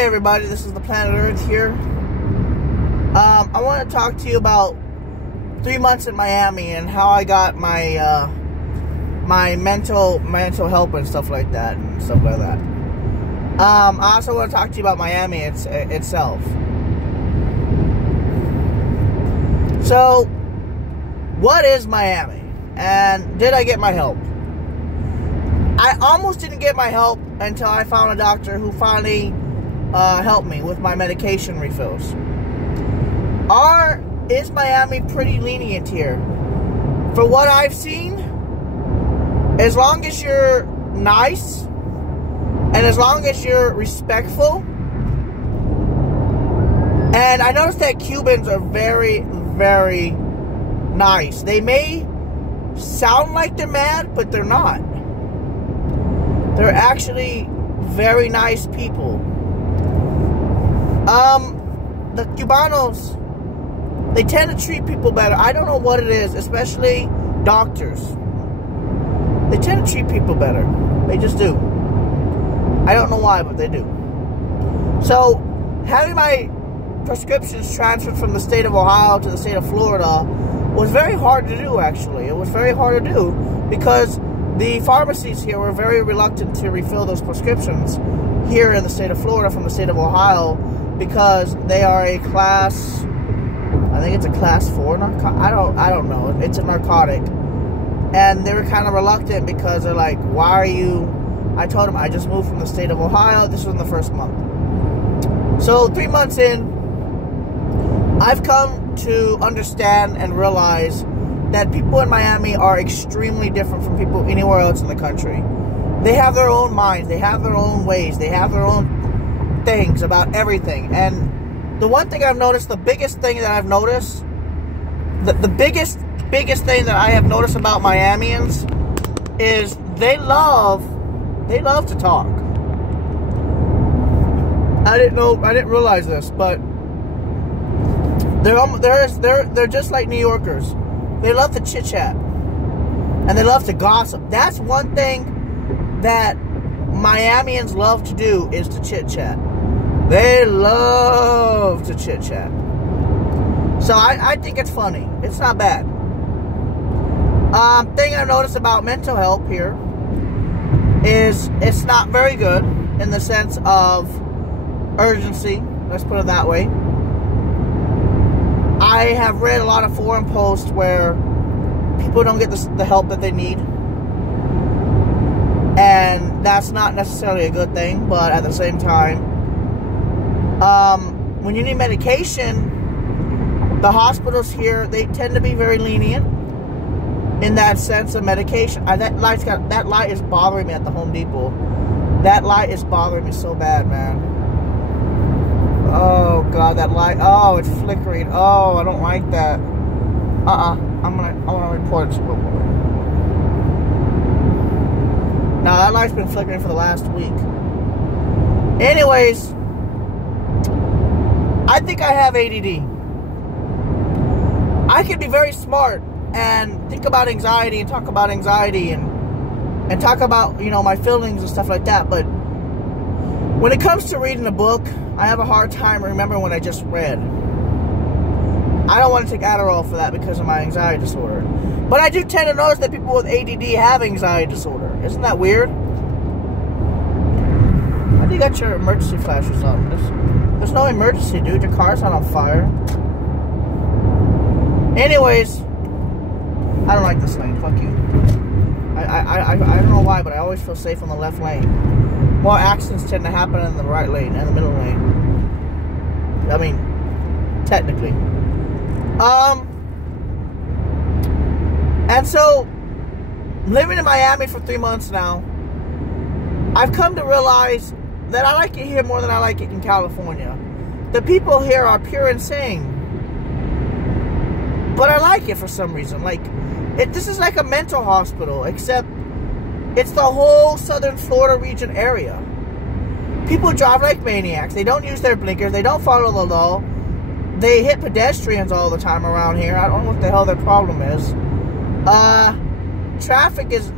Hey everybody, this is the Planet Earth here. I want to talk to you about 3 months in Miami and how I got my my mental help and stuff like that I also want to talk to you about Miami itself. So, what is Miami? And did I get my help? I almost didn't get my help until I found a doctor who finally helped me with my medication refills. Is Miami pretty lenient here? For what I've seen, as long as you're nice and as long as you're respectful. And I noticed that Cubans are very, very nice. They may sound like they're mad, but they're not. They're actually very nice people. The Cubanos, they tend to treat people better. I don't know what it is, especially doctors. They tend to treat people better. They just do. I don't know why, but they do. So, having my prescriptions transferred from the state of Ohio to the state of Florida was very hard to do, actually. It was very hard to do because the pharmacies here were very reluctant to refill those prescriptions here in the state of Florida from the state of Ohio because they are a class, I think it's a class 4 narcotic. I don't know. It's a narcotic. And they were kind of reluctant because they're like, why are you... I told them I just moved from the state of Ohio. This was in the first month. So 3 months in, I've come to understand and realize that people in Miami are extremely different from people anywhere else in the country. They have their own minds. They have their own ways. They have their own things about everything. And the one thing I've noticed, the biggest thing that I've noticed, the biggest thing that I have noticed about Miamians is they love to talk. I didn't realize this, but they're just like New Yorkers. They love to chit-chat. And they love to gossip. That's one thing that Miamians love to do, is to chit-chat. They love to chit-chat. So I think it's funny. It's not bad. Thing I've noticed about mental health here is it's not very good in the sense of urgency. Let's put it that way. I have read a lot of forum posts where people don't get the help that they need. And that's not necessarily a good thing, but at the same time, when you need medication, the hospitals here, they tend to be very lenient in that sense of medication. That light is bothering me at the Home Depot. That light is bothering me so bad, man. Oh God, that light. Oh, it's flickering. Oh, I don't like that. I'm gonna report it to the board. Now that light's been flickering for the last week. Anyways, I think I have ADD. I can be very smart and think about anxiety and talk about anxiety and talk about, you know, my feelings and stuff like that, but when it comes to reading a book, I have a hard time remembering what I just read. I don't want to take Adderall for that because of my anxiety disorder. But I do tend to notice that people with ADD have anxiety disorder. Isn't that weird? How do you got your emergency flashers on? There's no emergency, dude. Your car's not on fire. Anyways, I don't like this lane. Fuck you. I don't know why, but I always feel safe on the left lane. More accidents tend to happen in the right lane and the middle lane. I mean, technically. And so, living in Miami for 3 months now, I've come to realize that I like it here more than I like it in California. The people here are pure insane. But I like it for some reason. Like, this is like a mental hospital, except it's the whole southern Florida region area. People drive like maniacs. They don't use their blinkers. They don't follow the law. They hit pedestrians all the time around here. I don't know what the hell their problem is. Traffic is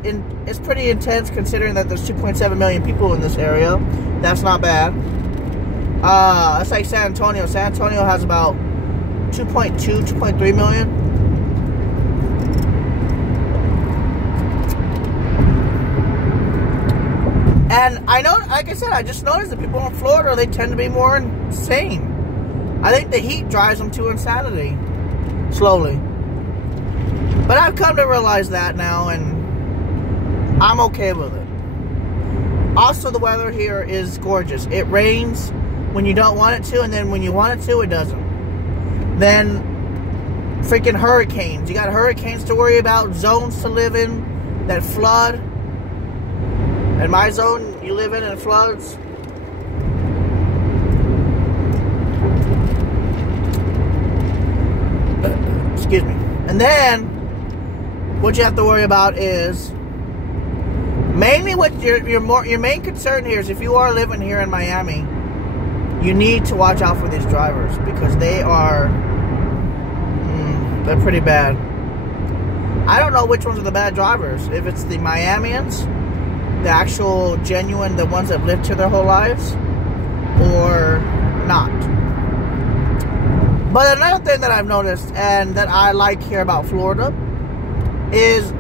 pretty intense considering that there's 2.7 million people in this area. That's not bad. It's like San Antonio. San Antonio has about 2.2, 2.3 million. And I know, like I said, I just noticed that people in Florida, they tend to be more insane. I think the heat drives them to insanity. Slowly. But I've come to realize that now, and I'm okay with it. Also, the weather here is gorgeous. It rains when you don't want it to, and then when you want it to, it doesn't. Then, freaking hurricanes. You got hurricanes to worry about, zones to live in that flood. In my zone, you live in, it floods. Excuse me. And then, what you have to worry about is, mainly what your main concern here is, if you are living here in Miami, you need to watch out for these drivers, because they are, they're pretty bad. I don't know which ones are the bad drivers. If it's the Miamians, the actual genuine, the ones that lived here their whole lives, or not. But another thing that I've noticed, and that I like here about Florida, is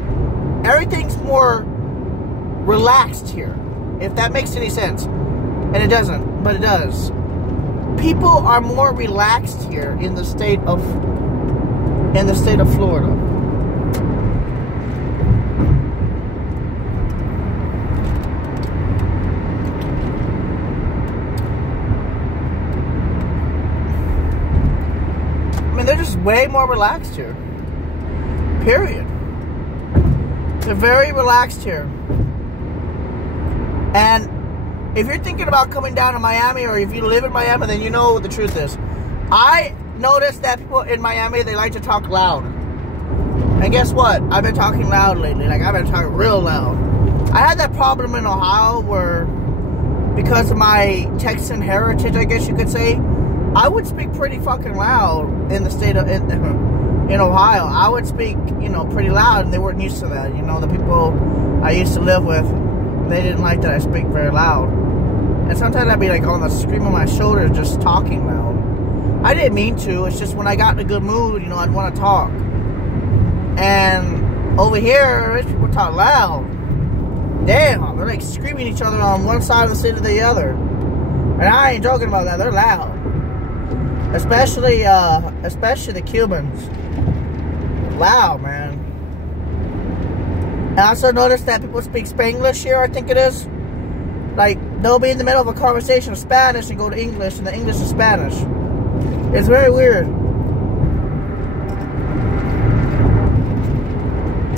everything's more relaxed here. If that makes any sense. And it doesn't, but it does. People are more relaxed here in the state of Florida. They're just way more relaxed here. Period. They're very relaxed here. And if you're thinking about coming down to Miami, or if you live in Miami, then you know what the truth is. I noticed that people in Miami, they like to talk loud. And guess what? I've been talking loud lately. Like, I've been talking real loud. I had that problem in Ohio where, because of my Texan heritage, I guess you could say, I would speak pretty fucking loud in the state of, in Ohio. I would speak, you know, pretty loud, and they weren't used to that. You know, the people I used to live with, they didn't like that I speak very loud. And sometimes I'd be like on the scream of my shoulder just talking loud. I didn't mean to. It's just when I got in a good mood, you know, I'd want to talk. And over here, rich people talk loud. Damn, they're like screaming at each other on one side of the city to the other. And I ain't joking about that. They're loud. Especially the Cubans. Loud, man. And I also noticed that people speak Spanglish here, I think it is. Like, they'll be in the middle of a conversation of Spanish and go to English, and the English is Spanish. It's very weird.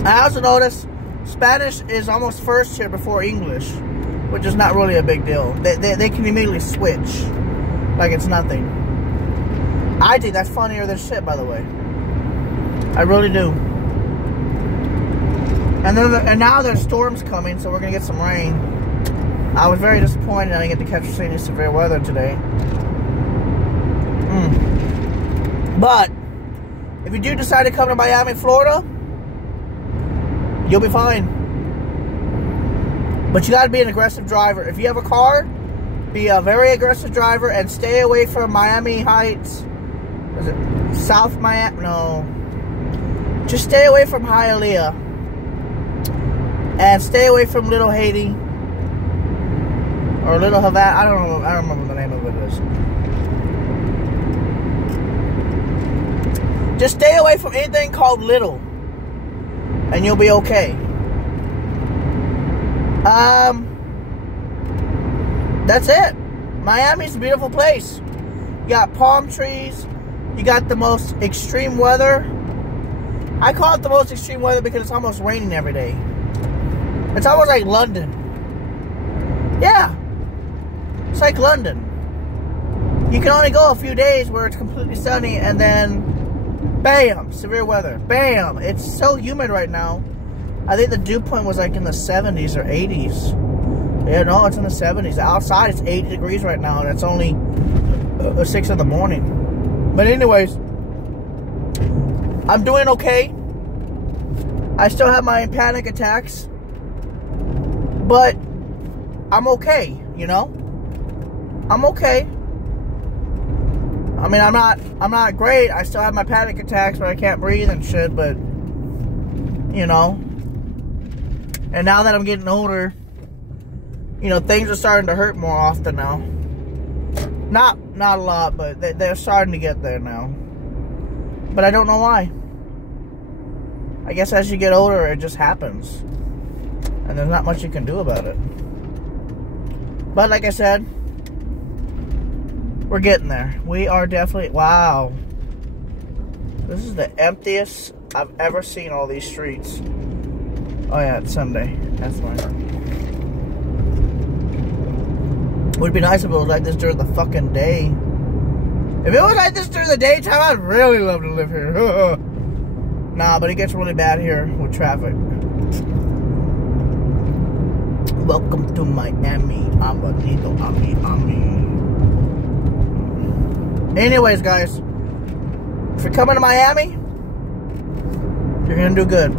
I also noticed Spanish is almost first here before English, which is not really a big deal. They can immediately switch like it's nothing. I think that's funnier than shit, by the way. I really do. And now there's storms coming, so we're gonna get some rain. I was very disappointed I didn't get to catch any severe weather today. But if you do decide to come to Miami, Florida, you'll be fine. But you gotta be an aggressive driver. If you have a car, be a very aggressive driver and stay away from Miami Heights. Is it South Miami? No. Just stay away from Hialeah. And stay away from Little Haiti. Or Little Havana. I don't remember the name of it is. Just stay away from anything called Little. And you'll be okay. That's it. Miami's a beautiful place. You got palm trees. You got the most extreme weather. I call it the most extreme weather because it's almost raining every day. It's almost like London. Yeah. It's like London. You can only go a few days where it's completely sunny, and then bam, severe weather. Bam. It's so humid right now. I think the dew point was like in the 70s or 80s. Yeah, no, it's in the 70s. Outside it's 80 degrees right now, and it's only 6 in the morning. But anyways, I'm doing okay. I still have my panic attacks, but I'm okay, you know? I'm okay. I mean, I'm not great. I still have my panic attacks where I can't breathe and shit, but, you know. And now that I'm getting older, you know, things are starting to hurt more often now. Not a lot, but they're starting to get there now. But I don't know why. I guess as you get older, it just happens. And there's not much you can do about it. But like I said, we're getting there. We are definitely... Wow. This is the emptiest I've ever seen all these streets. Oh yeah, it's Sunday. That's why. Would be nice if it was like this during the fucking day. If it was like this during the daytime, I'd really love to live here. Nah, but it gets really bad here with traffic. Welcome to Miami. Amanito, Ami. Anyways, guys, if you're coming to Miami, you're gonna do good.